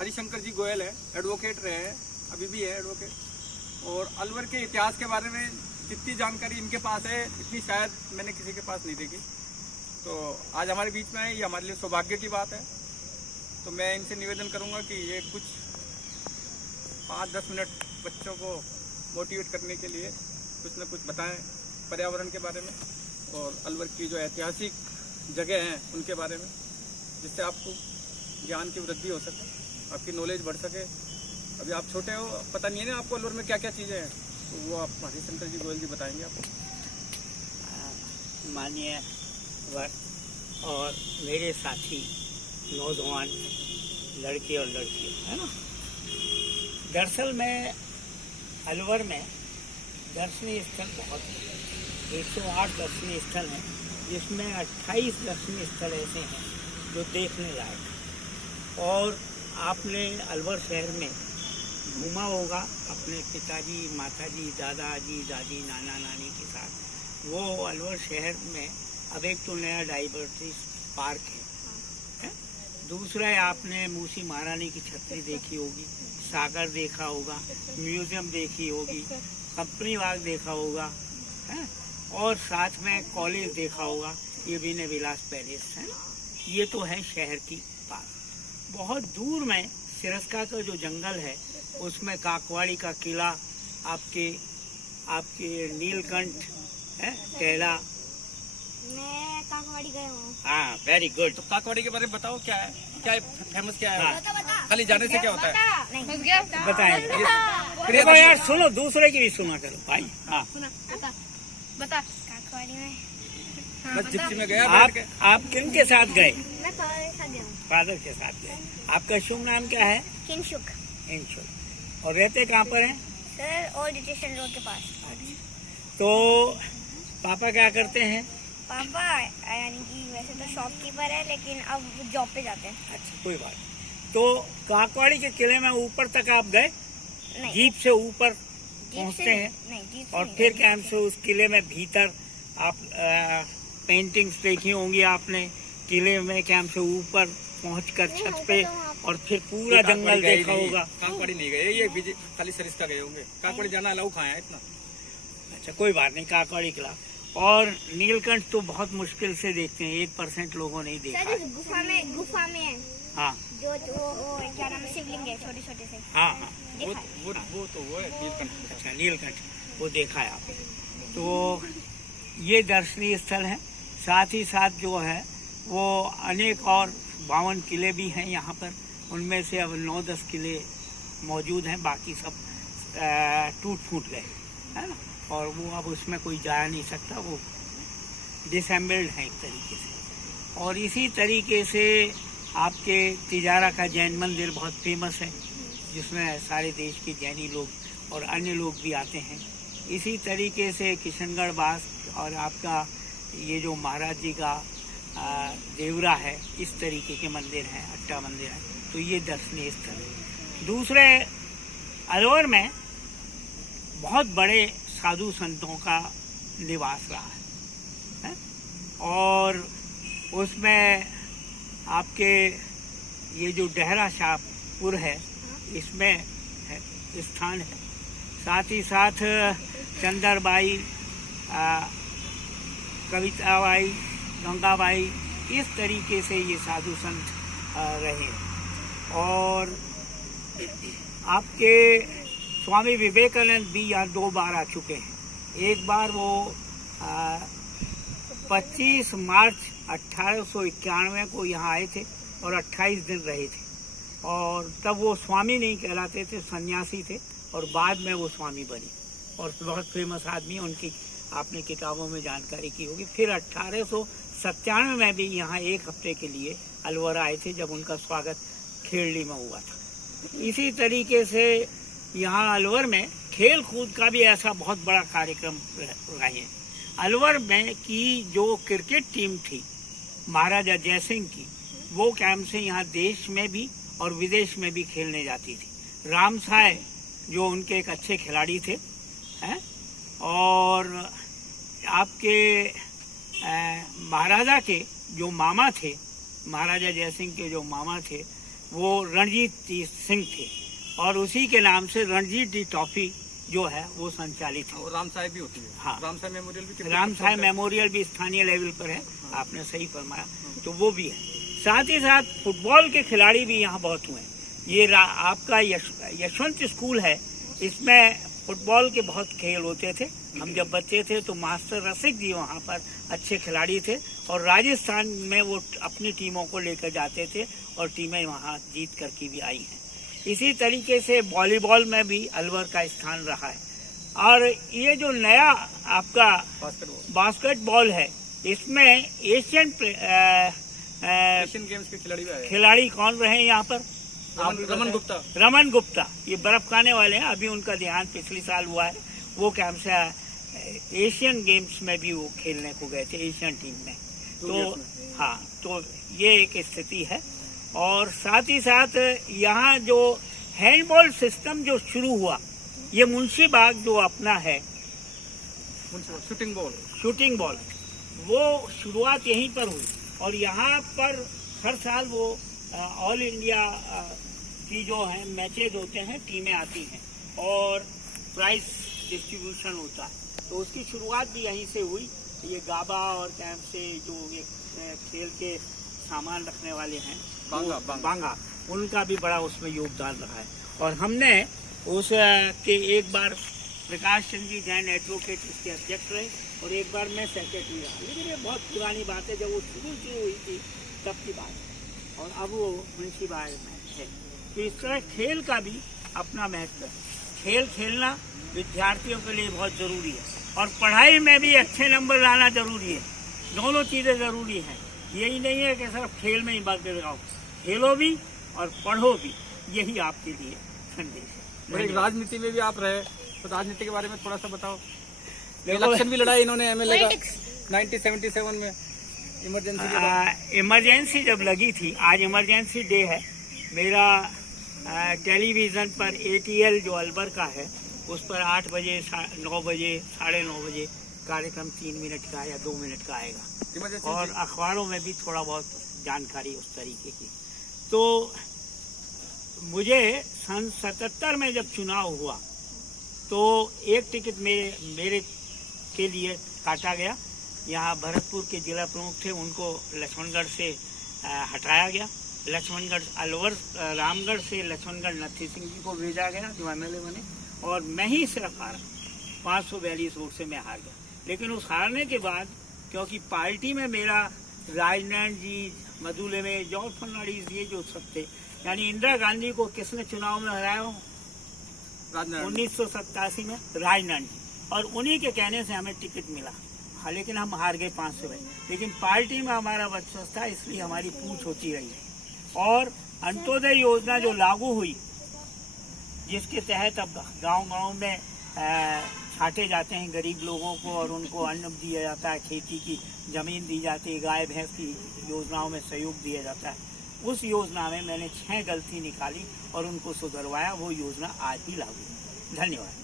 हरिशंकर जी गोयल है, एडवोकेट रहे हैं, अभी भी है एडवोकेट। और अलवर के इतिहास के बारे में जितनी जानकारी इनके पास है इतनी शायद मैंने किसी के पास नहीं देखी। तो आज हमारे बीच में है, ये हमारे लिए सौभाग्य की बात है। तो मैं इनसे निवेदन करूंगा कि ये कुछ 5-10 मिनट बच्चों को मोटिवेट करने के लिए कुछ न कुछ बताएं पर्यावरण के बारे में और अलवर की जो ऐतिहासिक जगह हैं उनके बारे में, जिससे आपको ज्ञान की वृद्धि हो सके, आपकी नॉलेज बढ़ सके। अभी आप छोटे हो, पता नहीं है ना आपको अलवर में क्या क्या चीज़ें हैं, तो वो आप हरिशंकर जी गोयल जी बताएंगे आपको। माननीय वर और मेरे साथी नौजवान लड़के और लड़कियों, है ना, दरअसल में अलवर में दर्शनीय स्थल बहुत हैं। 108 दर्शनीय स्थल हैं, जिसमें 28 दर्शनीय स्थल ऐसे हैं जो देखने लायक हैं। और आपने अलवर शहर में घूमा होगा अपने पिताजी, माताजी, दादाजी, दादी, नाना नानी के साथ। वो अलवर शहर में अब एक तो नया डाइवर्सिटी पार्क है, दूसरा है आपने मूसी महारानी की छतरी देखी होगी, सागर देखा होगा, म्यूजियम देखी होगी, कंपनी बाग देखा होगा, है, और साथ में कॉलेज देखा होगा, ये विनय विलास पैलेस है। ये तो है शहर की पास। बहुत दूर में सिरस्का का जो जंगल है उसमें काकवाड़ी का किला, आपके नीलकंठ है, कैला। मैं काकवाड़ी गया हूँ। हाँ, वेरी गुड। तो काकवाड़ी के बारे में बताओ, क्या है, क्या है फेमस, क्या है? बता। खाली जाने से क्या होता है? बताएं। देखो यार, सुनो, दूसरे की भी सुना करो भाई। हाँ, बता। काकवाड़ी में बस जिप्सी में गया। आप किन के साथ गए? मैं फादर के साथ गया हूँ। फादर के साथ गए। आपका शुभ नाम क्या है? किंशुक। इंशुक। और रहते कहाँ पर हैं? सर, ओल्ड स्टेशन रोड के पास। तो पापा क्या करते हैं? पापा यानी कि वैसे तो शॉपकीपर है, लेकिन अब जॉब पे जाते हैं। अच्छा, कोई बात नहीं। तो काकवाड़ी के किले में ऊपर तक आप गए? नहीं, जीप से ऊपर जीप पहुंचते से हैं? नहीं, जीप से और नहीं। फिर क्या से उस किले में भीतर आप पेंटिंग्स देखी होंगी आपने, किले में क्या से ऊपर पहुंचकर छत पे, और फिर पूरा जंगल देखा होगा। काकवाड़ी नहीं गए, ये खाली सरिस्का गए होंगे। काकवाड़ी जाना अलाउ कहाँ है इतना? अच्छा, कोई बात नहीं, काकवाड़ी किला। और नीलकंठ तो बहुत मुश्किल से देखते हैं, 1% लोगों ने देखा सर, है। इस गुफा में है। हाँ जो वो क्या नाम है, शिवलिंग है, छोटे छोटे से। हाँ हाँ, देखा है। वो है नीलकंठ। अच्छा, नीलकंठ वो देखा है आपने। तो ये दर्शनीय स्थल है। साथ ही साथ जो है वो अनेक और 52 किले भी हैं यहाँ पर। उनमें से अब 9-10 किले मौजूद हैं, बाकी सब टूट फूट गए, है ना। और वो अब उसमें कोई जा नहीं सकता, वो डिसेंबल्ड है एक तरीके से। और इसी तरीके से आपके तिजारा का जैन मंदिर बहुत फेमस है, जिसमें सारे देश के जैनी लोग और अन्य लोग भी आते हैं। इसी तरीके से किशनगढ़ बास और आपका ये जो महाराज जी का देवरा है, इस तरीके के मंदिर हैं, अट्टा मंदिर है। तो ये दर्शनीय स्थल है। दूसरे, अलवर में बहुत बड़े साधु संतों का निवास रहा है? और उसमें आपके ये जो डहरा शाहपुर है, इसमें है, स्थान है। साथ ही साथ चंदरबाई, कविताबाई, गंगाबाई, इस तरीके से ये साधु संत रहे। और आपके स्वामी विवेकानंद भी यहाँ 2 बार आ चुके हैं। एक बार वो 25 मार्च 1891 को यहाँ आए थे और 28 दिन रहे थे। और तब वो स्वामी नहीं कहलाते थे, सन्यासी थे, और बाद में वो स्वामी बने और बहुत फेमस आदमी, उनकी आपने किताबों में जानकारी की होगी। फिर 1897 में भी यहाँ 1 हफ्ते के लिए अलवर आए थे, जब उनका स्वागत खेरड़ी में हुआ था। इसी तरीके से यहाँ अलवर में खेल कूद का भी ऐसा बहुत बड़ा कार्यक्रम रहे हैं। अलवर में की जो क्रिकेट टीम थी महाराजा जयसिंह की, वो कैंप से यहाँ देश में भी और विदेश में भी खेलने जाती थी। रामसाय जो उनके एक अच्छे खिलाड़ी थे, हैं, और आपके महाराजा के जो मामा थे, महाराजा जयसिंह के जो मामा थे, वो रणजीत सिंह थे और उसी के नाम से रणजीत डी ट्रॉफी जो है वो संचालित है। और राम साहेब भी होती है। हाँ। राम साहेब मेमोरियल भी कितने राम साहेब मेमोरियल भी स्थानीय लेवल पर है, आपने सही फरमाया, तो वो भी है। साथ ही साथ फुटबॉल के खिलाड़ी भी यहाँ बहुत हुए हैं। ये आपका यशवंत स्कूल है, इसमें फुटबॉल के बहुत खेल होते थे। हम जब बच्चे थे तो मास्टर रसिक जी वहाँ पर अच्छे खिलाड़ी थे और राजस्थान में वो अपनी टीमों को लेकर जाते थे और टीमें वहाँ जीत करके भी आई हैं। इसी तरीके से वॉलीबॉल में भी अलवर का स्थान रहा है। और ये जो नया आपका बास्केटबॉल है, इसमें एशियन गेम्स के खिलाड़ी भी आए हैं। खिलाड़ी कौन रहे यहाँ पर? रमन गुप्ता, ये बर्फ खाने वाले हैं। अभी उनका देहांत पिछले साल हुआ है। वो क्या हमसे एशियन गेम्स में भी वो खेलने को गए थे, एशियन टीम में। तो हाँ, तो ये एक स्थिति है। और साथ ही साथ यहाँ जो हैंडबॉल सिस्टम जो शुरू हुआ, ये मुंशीबाग जो अपना है शूटिंग बॉल, वो शुरुआत यहीं पर हुई। और यहाँ पर हर साल वो ऑल इंडिया की जो है मैचेज होते हैं, टीमें आती हैं और प्राइज डिस्ट्रीब्यूशन होता है। तो उसकी शुरुआत भी यहीं से हुई। ये गाबा और कैंप से जो एक खेल के सामान रखने वाले हैं बांगा, उनका भी बड़ा उसमें योगदान रहा है। और हमने उस के एक बार प्रकाश चंद्र जी जैन एडवोकेट इसके अध्यक्ष रहे और एक बार मैं सेक्रेटरी रहा। लेकिन ये बहुत पुरानी बात है, जब वो शुरू हुई थी तब की बात है। और अब वो मुंशीबाग में है। तो इस तरह खेल का भी अपना महत्व है। खेल खेलना विद्यार्थियों के लिए बहुत ज़रूरी है और पढ़ाई में भी अच्छे नंबर लाना ज़रूरी है। दोनों चीज़ें ज़रूरी हैं। यही नहीं है कि सिर्फ खेल में ही बातें लगाओ, खेलो भी और पढ़ो भी। यही आपके लिए संदेश है। एक राजनीति में भी आप रहे, तो राजनीति के बारे में थोड़ा सा बताओ। इलेक्शन भी लड़ा इन्होंने एमएलए का 1977 में। इमरजेंसी जब लगी थी, आज इमरजेंसी डे है। मेरा टेलीविज़न पर ATL जो अलवर का है, उस पर 8 बजे 9 बजे 9:30 बजे कार्यक्रम 3 मिनट का या 2 मिनट का आएगा। और अखबारों में भी थोड़ा बहुत जानकारी उस तरीके की। तो मुझे सन 77 में जब चुनाव हुआ तो एक टिकट मेरे के लिए काटा गया। यहाँ भरतपुर के जिला प्रमुख थे, उनको लक्ष्मणगढ़ से हटाया गया। लक्ष्मणगढ़ अलवर रामगढ़ से लक्ष्मणगढ़ नथी सिंह जी को भेजा गया जो MLA बने, और मैं ही सिर्फ हारा। 542 वोट से मैं हार गया। लेकिन उस हारने के बाद क्योंकि पार्टी में मेरा राजनारायण जी, मधुले में जॉर्ज फर्नांडिस, ये जो सब थे, यानी इंदिरा गांधी को किसने चुनाव में हराया हो? 1987 में राजनारायण जी। और उन्हीं के कहने से हमें टिकट मिला। हाँ, लेकिन हम हार गए 500 में। लेकिन पार्टी में हमारा वर्चस्व था, इसलिए हमारी पूछ होती रही है। और अंत्योदय योजना जो लागू हुई, जिसके तहत अब गांव-गांव में छांटे जाते हैं गरीब लोगों को और उनको अन्न दिया जाता है, खेती की जमीन दी जाती है, गाय भैंस की योजनाओं में सहयोग दिया जाता है। उस योजना में मैंने 6 गलती निकाली और उनको सुधरवाया। वो योजना आज भी लागू है। धन्यवाद।